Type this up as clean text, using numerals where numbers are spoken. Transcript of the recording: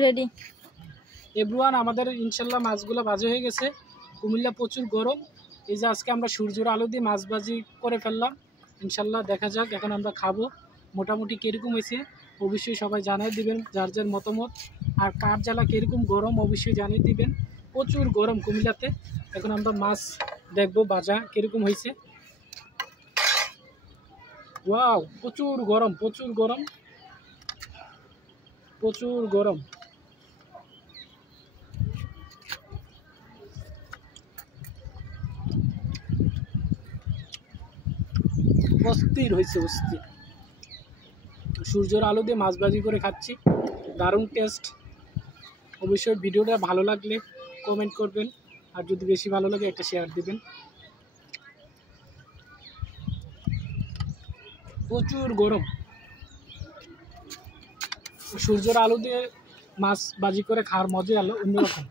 Ready everyone, আমাদের ইনশাল্লাহ মাছগুলো ভাজা হয়ে গেছে। কুমিল্লা প্রচুর গরম, এই যে আজকে আমরা সূর্যের আলো দিয়ে মাছ ভাজি করে ফেললাম। ইনশাল্লাহ দেখা যাক, এখন আমরা খাবো। মোটামুটি কীরকম হয়েছে অবশ্যই সবাই জানিয়ে দিবেন, যার যার মতামত। আর কার জ্বালা কীরকম গরম অবশ্যই জানিয়ে দিবেন। প্রচুর গরম কুমিল্লাতে। এখন আমরা মাছ দেখবো ভাজা কীরকম হয়েছে। ওয়াও, প্রচুর গরম, প্রচুর গরম, প্রচুর গরম। অস্থির হয়েছে, অস্থির। সূর্যের আলো দিয়ে মাছ ভাজি করে খাচ্ছি, দারুণ টেস্ট। অবশ্যই ভিডিওটা ভালো লাগলে কমেন্ট করবেন, আর যদি বেশি ভালো লাগে একটা শেয়ার দিবেন। প্রচুর গরম, সূর্যের আলো দিয়ে মাছ ভাজি করে খাওয়ার মজাই আলো অন্যরকম।